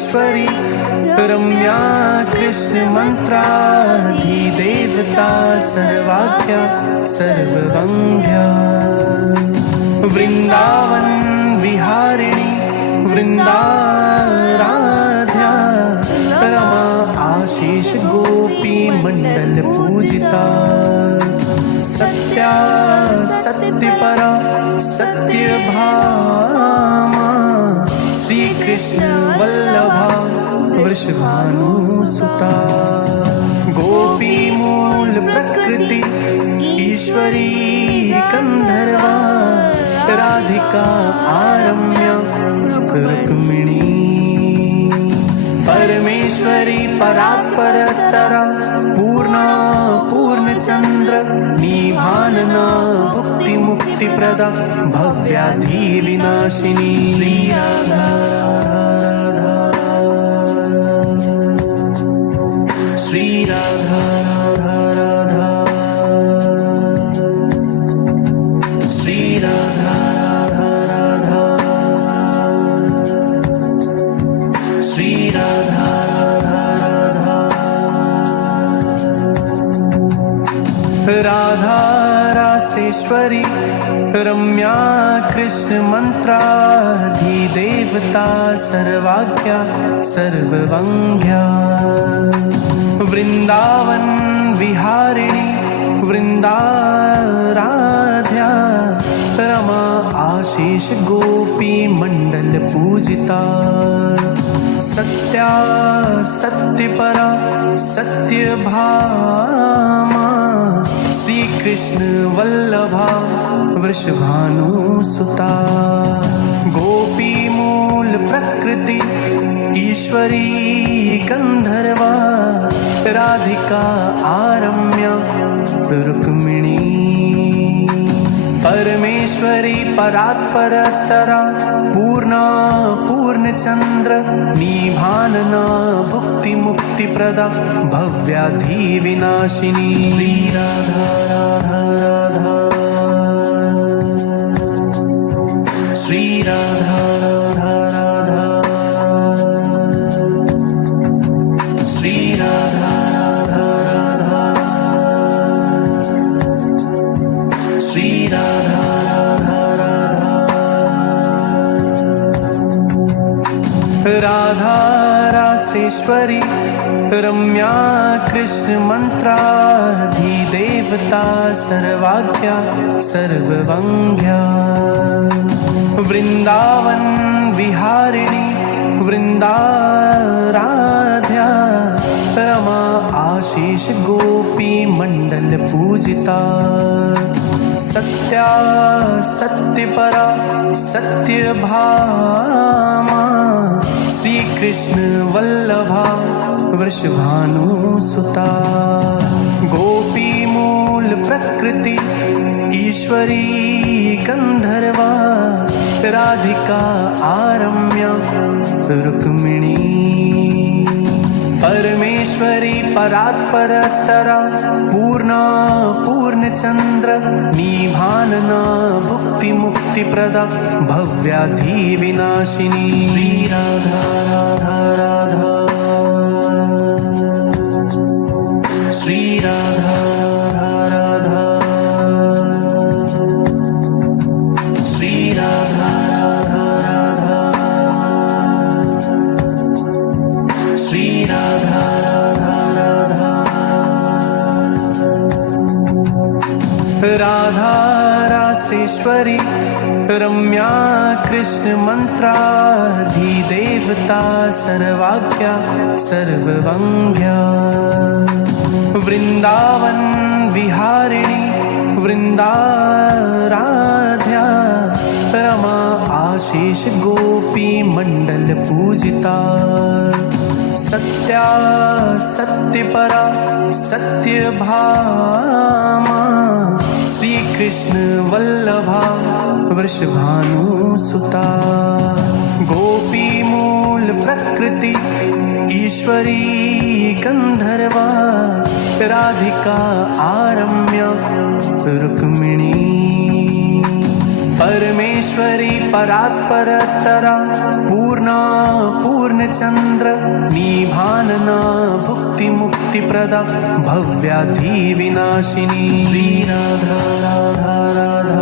परमेश्वरी रम्या कृष्ण मंत्राधिदेवता सर्वाख्या सर्ववंद्या वृंदावन विहारिणी वृंदाराध्या रमा आशीष गोपी मंडल पूजिता सत्या सत्यपरा सत्यभामा श्री कृष्ण वल्लभा वृषभानुसुता गोपी मूल प्रकृति ईश्वरी गंधर्वा राधिका आरम्या रुक्मिणी परमेश्वरी परात्परतरा पूर्णा पूर्णचंद्र निभानना भुक्ति मुक्ति प्रदा भव्याधि विनाशिनी श्री राधा श्री राधा राधा श्री राधा राधा श्री राधा राधा रासेश्वरी रम्या कृष्ण मंत्राधिदेवता सर्वाख्या सर्ववंद्या वृंदावन विहारिणी वृंदाराध्या रमा आशीष गोपी मंडल पूजिता सत्या सत्यपरा सत्यभामा श्री कृष्ण वल्लभा वृषभानुसुता गोपी मूल प्रकृति ईश्वरी गंधर्वा राधिका आरम्या रुक्मिणी परमेश्वरी परात्परतरा पूर्णा पूर्णचंद्र निभानना भुक्ति मुक्ति प्रदा भव्याधि विनाशिनी श्री राधा राधा राधा श्री राधा राधा राधा श्री राधा राधा राधा श्री राधा राधा राधा रासेश्वरी रम्या कृष्ण मंत्राधिदेवता सर्वाख्या सर्ववंद्या वृंदावन विहारिणी वृंदाराध्या रमा आशीष गोपी मंडल पूजिता सत्या सत्यपरा सत्यभामा श्री कृष्ण वल्लभा वृषभानुसुता गोपी मूल प्रकृति ईश्वरी गंधर्वा राधिका आरम्या रुक्मिणी परमेश्वरी परात्परतरा पूर्णा पूर्णचंद्र निभानना भुक्ति मुक्ति प्रदा भव्याधि विनाशिनी श्री राधा राधा राधा श्री राधा राधा श्री राधा राधा श्री राधा राधा राधा रासेश्वरी रम्या कृष्ण मंत्राधिदेवता सर्वाख्या सर्ववंद्या वृंदावन विहारिणी वृंदाराध्या रमा आशीष गोपी मंडल पूजिता सत्या सत्यपरा सत्यभामा श्री कृष्ण वल्लभा वृषभानुसुता गोपी मूल प्रकृति ईश्वरी गंधर्वा राधिका आरम्या रुक्मिणी परमेश्वरी परात्परतरा पूर्णा पूर्णचंद्र निभानना भुक्ति मुक्ति प्रदा भव्याधि विनाशिनी श्री राधा राधा राधा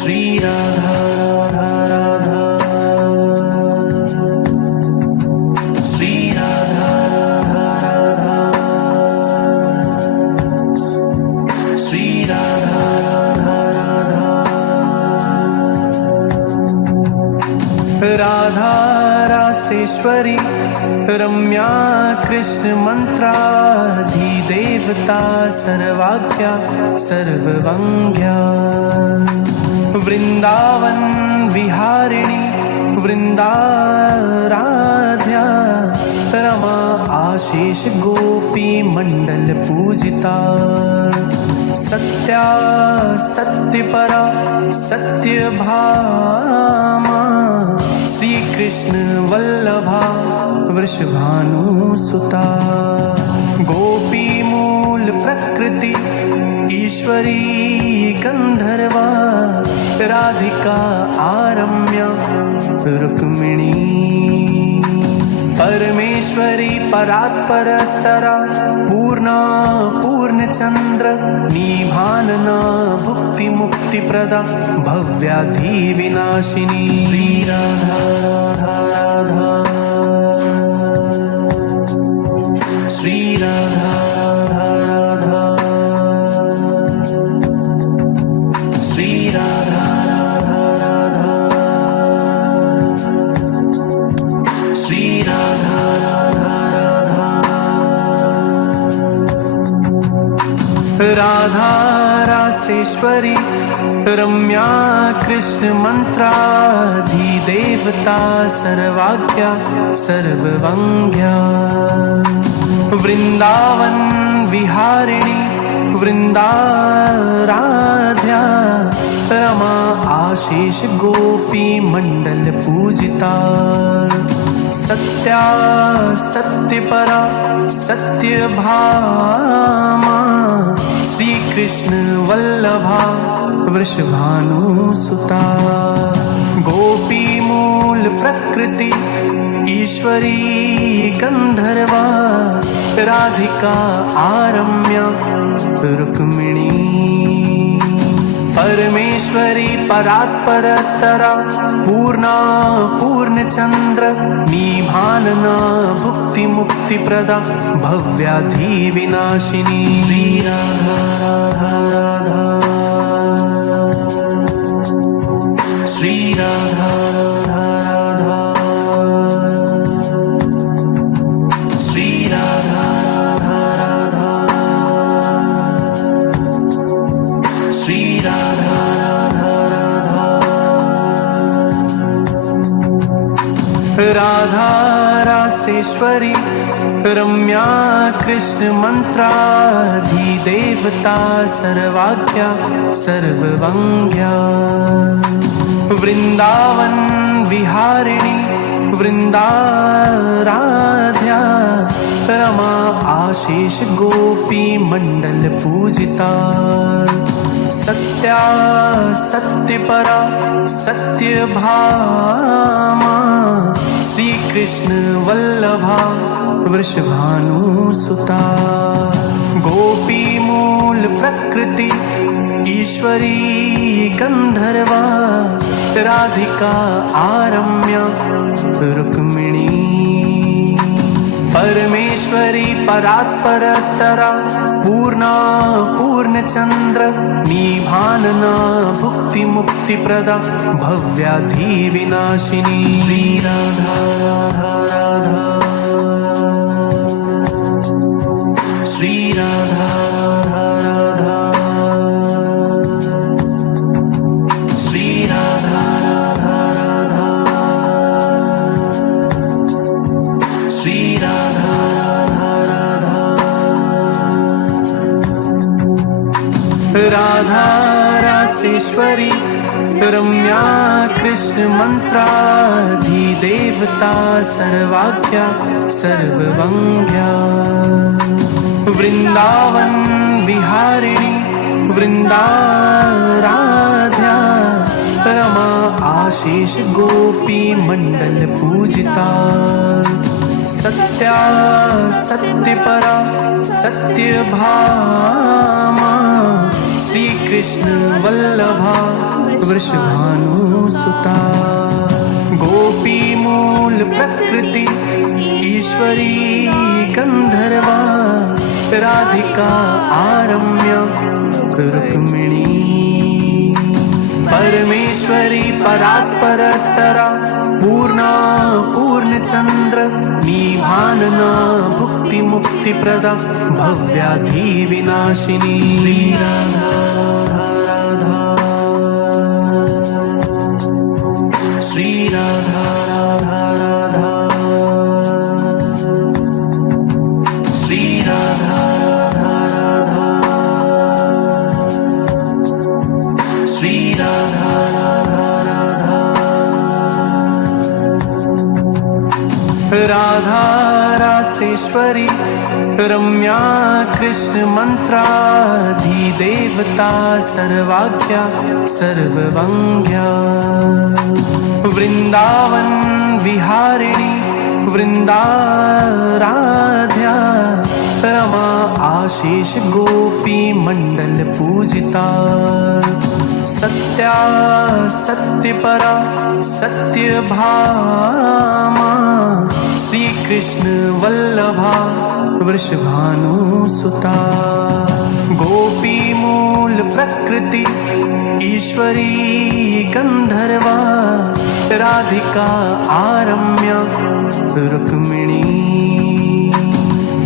श्री राधा राधा राधा श्री राधा राधा राधा श्री राधा राधा राधा रासेश्वरी रम्या कृष्ण मंत्राधिदेवता सर्वाज्ञा सर्ववंग्या वृंदावन विहारिणी वृंदाराध्या रमा आशीष गोपी मंडल पूजिता सत्या सत्यपरा सत्यभामा श्री कृष्ण वल्लभा वृषभानुसुता गोपी मूल प्रकृति ईश्वरी गंधर्वा राधिका आरम्या रुक्मिणी परमेश्वरी परात्परतरा पूर्णा पूर्णचंद्र निभानना भुक्ति मुक्ति प्रदा भव्याधि विनाशिनी श्री राधा राधा श्री राधा राधा श्री राधा राधा श्री राधा राधा राधा रासेश्वरी रम्या कृष्ण मंत्राधिदेवता सर्वाज्ञा सर्ववंग्या वृंदावन विहारिणी वृंदाराध्या रमा आशीष गोपी मंडल पूजिता सत्या सत्यपरा सत्यभामा श्री कृष्ण वल्लभा वृषभानुसुता गोपी मूल प्रकृति ईश्वरी गंधर्वा राधिका आरम्या रुक्मिणी परमेश्वरी परात्परतरा पूर्णा पूर्णचंद्र निभानना भुक्ति मुक्ति प्रदा भव्याधि विनाशिनी श्री राधा राधा श्री राधा राधा श्री राधा राधा श्री राधा राधा राधा रासेश्वरी रम्या कृष्ण मंत्राधिदेवता सर्वाज्ञा सर्ववंग्या वृंदावन विहारिणी वृंदाराध्या रमा आशीष गोपी मंडल पूजिता सत्या सत्यपरा सत्यभामा श्री कृष्ण वल्लभा वृषभानुसुता गोपी मूल प्रकृति ईश्वरी गंधर्वा राधिका आरम्या रुक्मिणी परमेश्वरी परात्परतरा पूर्णा पूर्णचंद्र निभानना भुक्ति मुक्ति प्रदा भव्याधि विनाशिनी श्री राधा राधा श्री राधा राधा श्री राधा राधा श्री राधा राधा राधा रासेश्वरी रम्या कृष्ण मंत्राधिदेवता सर्वाज्ञा सर्ववंग्या वृंदावन विहारिणी वृंदाराध्या वृंदाराध्या रमा आशीष गोपी मंडल पूजिता सत्या सत्यपरा सत्यभामा श्री कृष्ण वल्लभा वृषभानुसुता गोपी मूल प्रकृति ईश्वरी गंधर्वा राधिका आरम्य रुक्मिणी परमेश्वरी परात्परतरा पूर्णा पूर्णचंद्र निभानना भुक्ति मुक्ति प्रदा भव्याधि विनाशिनी श्री राधा राधा श्री राधा राधा श्री राधा राधा श्री राधा राधा राधा रासेश्वरी रम्या कृष्ण मंत्राधिदेवता सर्वाख्या सर्ववंग्या वृंदावन विहारिणी वृंदाराध्या रमा आशीष गोपी मंडल पूजिता सत्या सत्यपरा सत्यभामा श्री कृष्ण वल्लभा वृषभानुसुता गोपी मूल प्रकृति ईश्वरी गंधर्वा राधिका आरम्य रुक्मिणी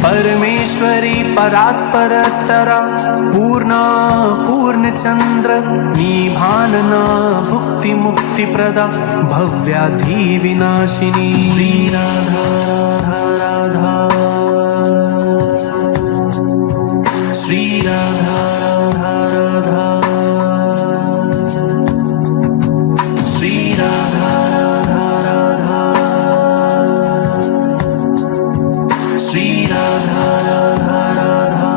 परमेश्वरी परात्परतरा पूर्णा पूर्णचंद्र निभानना भुक्ति मुक्ति प्रदा भव्याधि विनाशिनी श्री राधा राधा श्री राधा राधा श्री राधा राधा श्री राधा राधा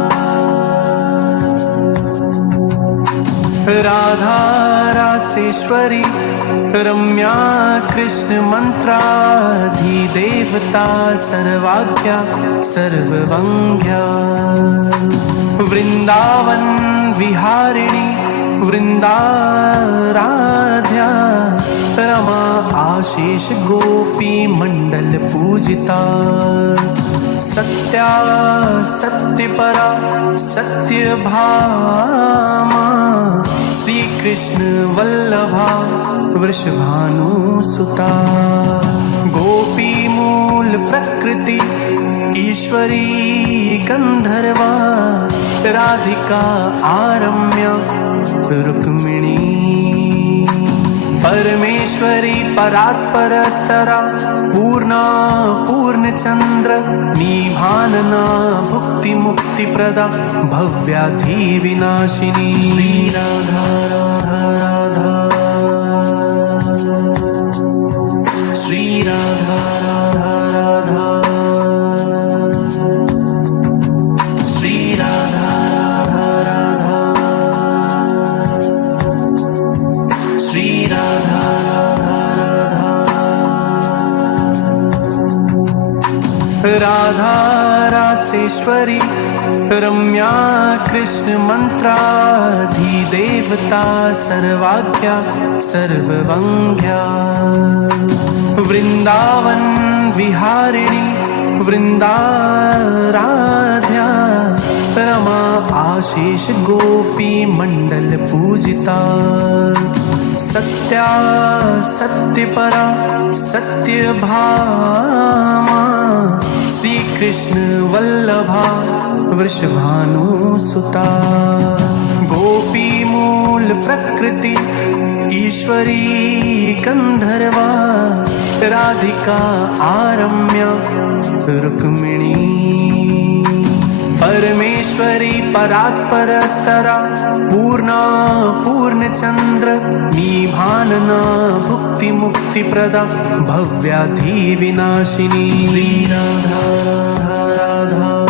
राधा रासेश्वरी रम्या कृष्ण मंत्राधिदेवता सर्वाख्या सर्ववंग्या वृंदावन विहारिणी वृंदाराध्या रमा आशीष गोपी मंडल पूजिता सत्या सत्यपरा सत्यभामा श्री कृष्ण वल्लभा वृषभानुसुता गोपी मूल प्रकृति ईश्वरी गंधर्वा राधिका आरम्य रुक्मिणी परमेश्वरी परात्परतरा पूर्णा पूर्णचंद्र निभानना भुक्ति मुक्ति प्रदा भव्याधि विनाशिनी श्री राधा राधा श्री राधा राधा श्री राधा राधा श्री राधा राधा रासेश्वरी रम्या कृष्ण मंत्राधिदेवता सर्वाख्या सर्ववंग्या वृंदावन विहारिणी वृंदाराध्या रमा आशीष गोपी मंडल पूजिता सत्या सत्यपरा सत्यभामा श्री कृष्ण वल्लभा वृषभानुसुता गोपी मूल प्रकृति ईश्वरी गंधर्वा राधिका आरम्य रुक्मिणी परमेश्वरी परात्परतरा पूर्णा पूर्णचंद्र निभानना भुक्ति मुक्ति प्रदा भव्याधि विनाशिनी श्री राधा राधा